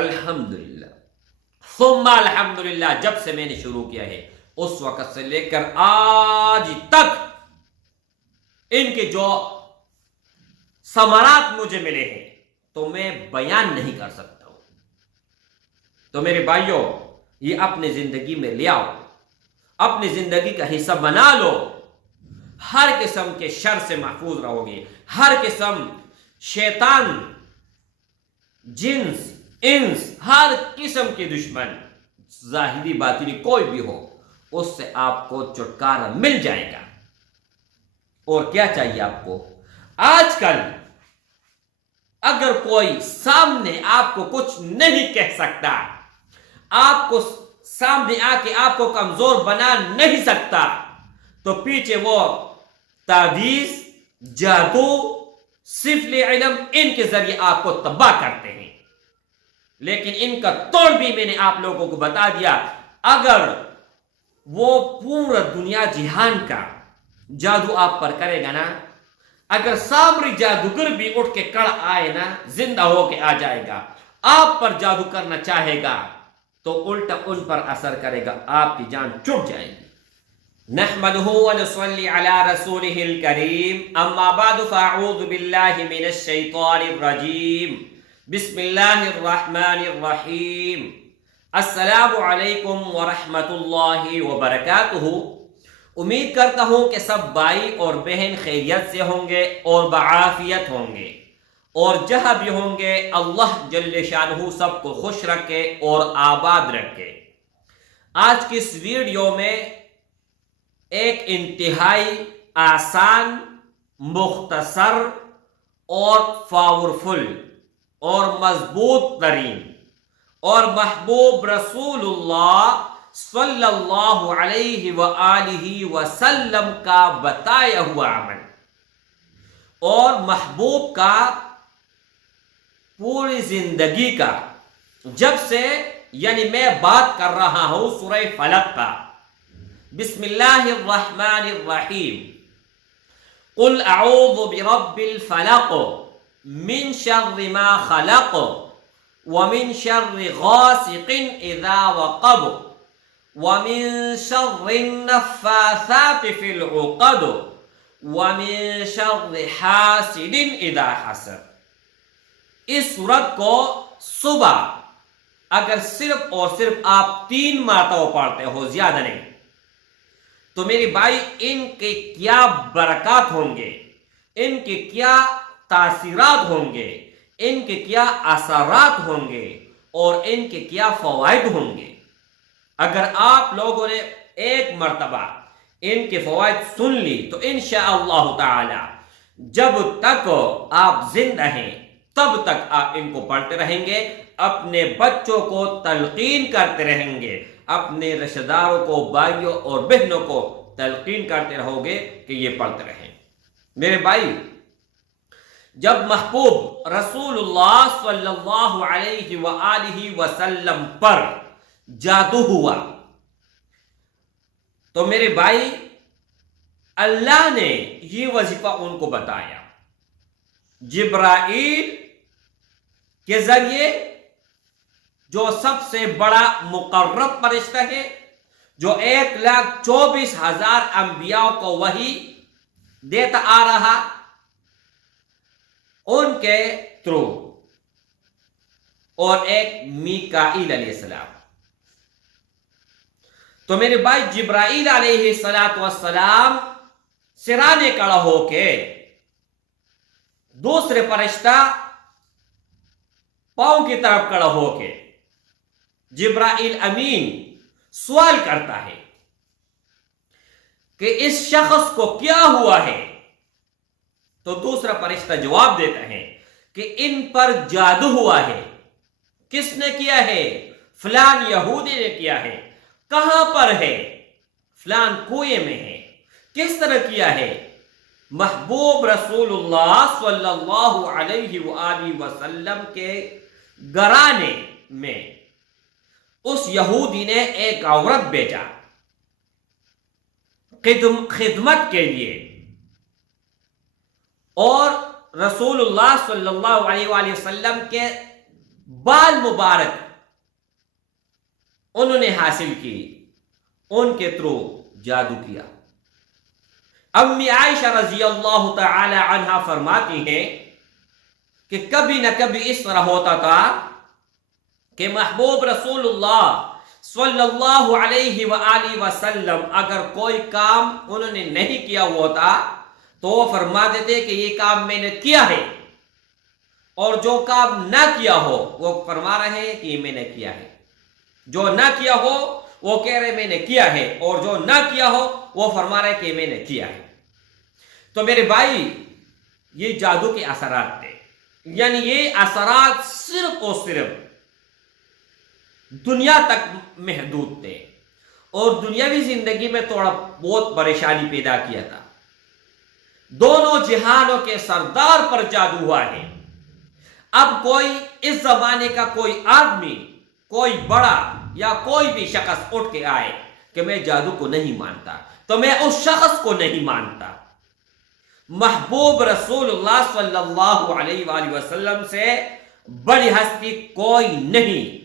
الحمدللہ ثم الحمدللہ جب سے میں نے شروع کیا ہے اس وقت سے لے کر آج تک ان کے جو ثمرات مجھے ملے ہیں تو میں بیان نہیں کر سکتا ہوں. تو میرے بھائیوں یہ اپنی زندگی میں لے آؤ، اپنی زندگی کا حصہ بنا لو. ہر قسم کے شر سے محفوظ رہو گے. ہر قسم شیطان، جنس، انس، ہر قسم کے دشمن ظاہری باطنی کوئی بھی ہو اس سے آپ کو چھٹکارا مل جائے گا. اور کیا چاہیے آپ کو؟ آج کل اگر کوئی سامنے آپ کو کچھ نہیں کہہ سکتا، آپ کو سامنے آ کے آپ کو کمزور بنا نہیں سکتا، تو پیچھے وہ تعویذ، جادو، سفل علم ان کے ذریعے آپ کو تباہ کرتے ہیں. لیکن ان کا توڑ بھی میں نے آپ لوگوں کو بتا دیا. اگر وہ پورا دنیا جہان کا جادو آپ پر کرے گا نا، اگر سامری جادوگر بھی اٹھ کے کڑ آئے نا، زندہ ہو کے آ جائے گا، آپ پر جادو کرنا چاہے گا تو الٹا ان پر اثر کرے گا، آپ کی جان چھوٹ جائے گی. نحمده ونصلي على رسوله الكريم اما بعد فاعوذ بالله من الشيطان الرجيم بسم الله الرحمن الرحيم. السلام علیکم ورحمۃ اللہ وبرکاتہ. امید کرتا ہوں کہ سب بھائی اور بہن خیریت سے ہوں گے اور بعافیت ہوں گے، اور جہاں بھی ہوں گے اللہ جل شانہ سب کو خوش رکھے اور آباد رکھے. آج کی اس ویڈیو میں ایک انتہائی آسان، مختصر اور پاورفل اور مضبوط ترین اور محبوب رسول اللہ صلی اللہ علیہ وآلہ وسلم کا بتایا ہوا عمل، اور محبوب کا پوری زندگی کا، جب سے یعنی میں بات کر رہا ہوں سورہ فلق کا. بسم اللہ الرحمن الرحیم. قل اعوذ برب الفلق من شر ما خلق ومن شر غاسق اذا وقب ومن شر النفاثات في العقد ومن شر حاسد اذا حسد. اس سورت کو صبح اگر صرف اور صرف آپ 3 مرتبہ پڑھتے ہو، زیادہ نہیں، تو میری بھائی ان کے کیا برکات ہوں گے، ان کے کیا تاثیرات ہوں گے، ان کے کیا اثرات ہوں گے، اور ان کے کیا فوائد ہوں گے. اگر آپ لوگوں نے ایک مرتبہ ان کے فوائد سن لی تو انشاءاللہ تعالی جب تک آپ زندہ ہیں تب تک آپ ان کو پڑھتے رہیں گے، اپنے بچوں کو تلقین کرتے رہیں گے، اپنے رشتہ داروں کو، بھائیوں اور بہنوں کو تلقین کرتے رہو گے کہ یہ پڑھتے رہیں. میرے بھائی، جب محبوب رسول اللہ صلی اللہ علیہ وآلہ وسلم پر جادو ہوا تو میرے بھائی اللہ نے یہ وظیفہ ان کو بتایا. جبرائیل کے ذریعے، جو سب سے بڑا مقرب فرشتہ ہے، جو 1,24,000 انبیاء کو وحی دیتا آ رہا، ان کے تھرو، اور ایک میکائیل علیہ السلام. تو میرے بھائی جبرائیل علیہ السلام سرانے کھڑا ہو کے، دوسرے فرشتہ پاؤں کی طرف کھڑا ہو کے جبرائیل امین سوال کرتا ہے کہ اس شخص کو کیا ہوا ہے؟ تو دوسرا فرشتہ جواب دیتا ہے کہ ان پر جادو ہوا ہے. کس نے کیا ہے؟ فلان یہودی نے کیا ہے. کہاں پر ہے؟ فلان کنویں میں ہے. کس طرح کیا ہے؟ محبوب رسول اللہ صلی اللہ علیہ وآلہ وسلم کے گھرانے میں اس یہودی نے ایک عورت بھیجا خدمت کے لیے، اور رسول اللہ صلی اللہ علیہ وآلہ وسلم کے بال مبارک انہوں نے حاصل کی، ان کے تھرو جادو کیا۔ امی عائشہ رضی اللہ تعالی عنہا فرماتی ہیں کہ کبھی نہ کبھی اس طرح ہوتا تھا کہ محبوب رسول اللہ صلی اللہ علیہ وآلہ وسلم اگر کوئی کام انہوں نے نہیں کیا ہوتا تو وہ فرماتے تھے کہ یہ کام میں نے کیا ہے، اور جو کام نہ کیا ہو وہ فرما رہے ہیں کہ یہ میں نے کیا ہے، جو نہ کیا ہو وہ کہہ رہے میں نے کیا ہے، اور جو نہ کیا ہو وہ فرما رہے کہ میں نے کیا ہے۔ تو میرے بھائی یہ جادو کے اثرات تھے، یعنی یہ اثرات صرف اور صرف دنیا تک محدود تھے، اور دنیاوی زندگی میں تھوڑا بہت پریشانی پیدا کیا تھا۔ دونوں جہانوں کے سردار پر جادو ہوا ہے۔ اب کوئی اس زمانے کا کوئی آدمی، کوئی بڑا یا کوئی بھی شخص اٹھ کے آئے کہ میں جادو کو نہیں مانتا، تو میں اس شخص کو نہیں مانتا۔ محبوب رسول اللہ صلی اللہ علیہ وآلہ وسلم سے بڑی ہستی کوئی نہیں،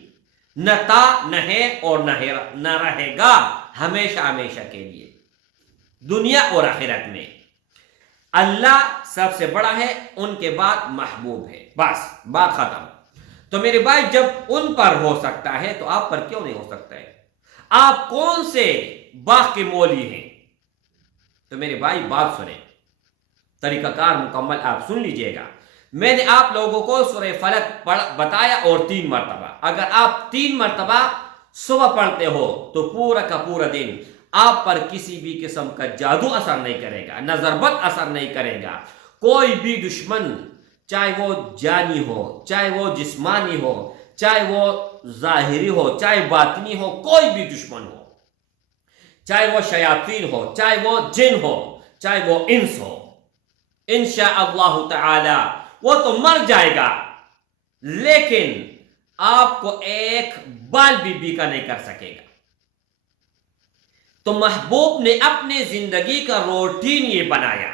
نہ تھا نہ ہے اور نہ رہے گا ہمیشہ ہمیشہ کے لیے، دنیا اور آخرت میں۔ اللہ سب سے بڑا ہے، ان کے بعد محبوب ہے، بس بات ختم۔ تو میرے بھائی جب ان پر ہو سکتا ہے تو آپ پر کیوں نہیں ہو سکتا ہے؟ آپ کون سے باغ کے مولی ہیں؟ تو میرے بھائی بات سنیں، طریقہ کار مکمل آپ سن لیجئے گا۔ میں نے آپ لوگوں کو سورہ فلق بتایا، اور 3 مرتبہ، اگر آپ 3 مرتبہ صبح پڑھتے ہو تو پورا کا پورا دن آپ پر کسی بھی قسم کا جادو اثر نہیں کرے گا، نظر بد اثر نہیں کرے گا۔ کوئی بھی دشمن، چاہے وہ جانی ہو، چاہے وہ جسمانی ہو، چاہے وہ ظاہری ہو، چاہے باطنی ہو، کوئی بھی دشمن ہو، چاہے وہ شیاطین ہو، چاہے وہ جن ہو، چاہے وہ انس ہو، انشاءاللہ تعالی وہ تو مر جائے گا، لیکن آپ کو ایک بال بھی بیکا نہیں کر سکے گا۔ تو محبوب نے اپنے زندگی کا روٹین یہ بنایا،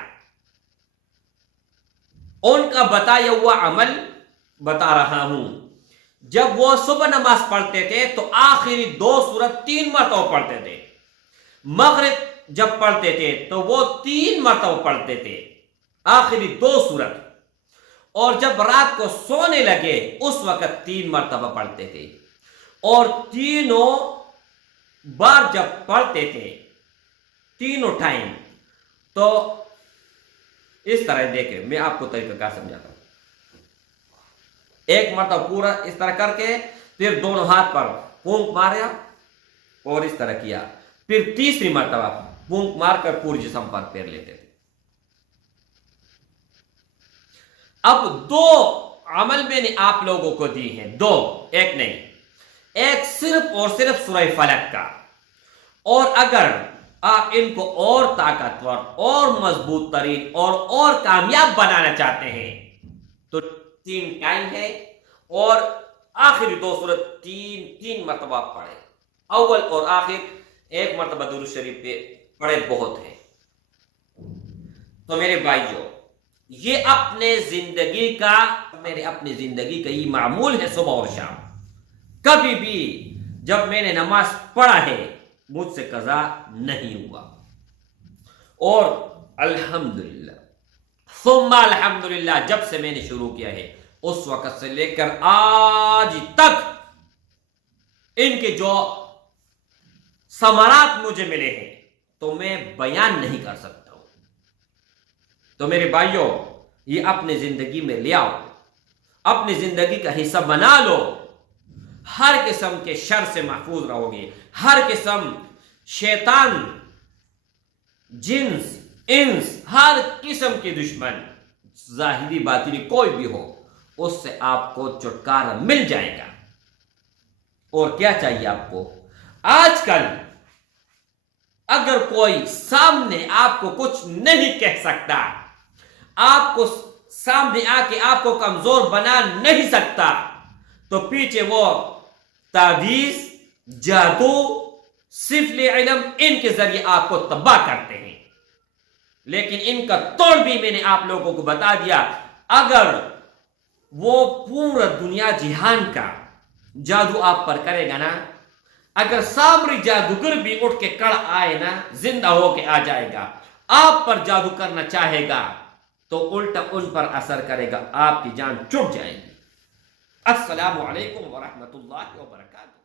ان کا بتایا ہوا عمل بتا رہا ہوں۔ جب وہ صبح نماز پڑھتے تھے تو آخری 2 سورت 3 مرتبہ پڑھتے تھے، مغرب جب پڑھتے تھے تو وہ 3 مرتبہ پڑھتے تھے، آخری 2 سورت، اور جب رات کو سونے لگے اس وقت 3 مرتبہ پڑھتے تھے، اور تینوں بار جب پڑھتے تھے تینوں ٹائم، تو اس طرح دیکھیں، میں آپ کو طریقہ کار سمجھاتا ہوں۔ ایک مرتبہ پورا اس طرح کر کے پھر دونوں ہاتھ پر پھونک ماریا اور اس طرح کیا، پھر تیسری مرتبہ پھونک مار کر پورے جسم پر پھیر لیتے تھے۔ اب 2 عمل میں نے آپ لوگوں کو دی ہیں، 2، ایک نہیں، ایک صرف اور صرف سورہ فلق کا، اور اگر آپ ان کو اور طاقتور اور مضبوط ترین اور کامیاب بنانا چاہتے ہیں تو 3 ٹائم ہے، اور آخری 2 سورت 3 مرتبہ پڑھیں، اول اور آخر 1 مرتبہ درود شریف پہ پڑھے، بہت ہے۔ تو میرے بھائیوں، یہ اپنے زندگی کا یہ معمول ہے، صبح اور شام۔ کبھی بھی جب میں نے نماز پڑھا ہے مجھ سے قضا نہیں ہوا، اور الحمدللہ ثم الحمدللہ جب سے میں نے شروع کیا ہے اس وقت سے لے کر آج تک ان کے جو ثمرات مجھے ملے ہیں تو میں بیان نہیں کر سکتا ہوں۔ تو میرے بھائیوں، یہ اپنے زندگی میں لے آؤ، اپنی زندگی کا حصہ بنا لو، ہر قسم کے شر سے محفوظ رہو گے، ہر قسم شیطان، جنس، انس، ہر قسم کے دشمن، ظاہری باطنی کوئی بھی ہو، اس سے آپ کو چھٹکارا مل جائے گا۔ اور کیا چاہیے آپ کو؟ آج کل اگر کوئی سامنے آپ کو کچھ نہیں کہہ سکتا، آپ کو سامنے آ کے آپ کو کمزور بنا نہیں سکتا، تو پیچھے وہ تعویذ، جادو، سفل علم، ان کے ذریعے آپ کو تباہ کرتے ہیں۔ لیکن ان کا توڑ بھی میں نے آپ لوگوں کو بتا دیا۔ اگر وہ پورا دنیا جہان کا جادو آپ پر کرے گا نا، اگر سامری جادوگر بھی اٹھ کے کڑ آئے نا، زندہ ہو کے آ جائے گا، آپ پر جادو کرنا چاہے گا تو الٹا ان پر اثر کرے گا، آپ کی جان چھٹ جائے گی۔ السلام علیکم ورحمۃ اللہ وبرکاتہ۔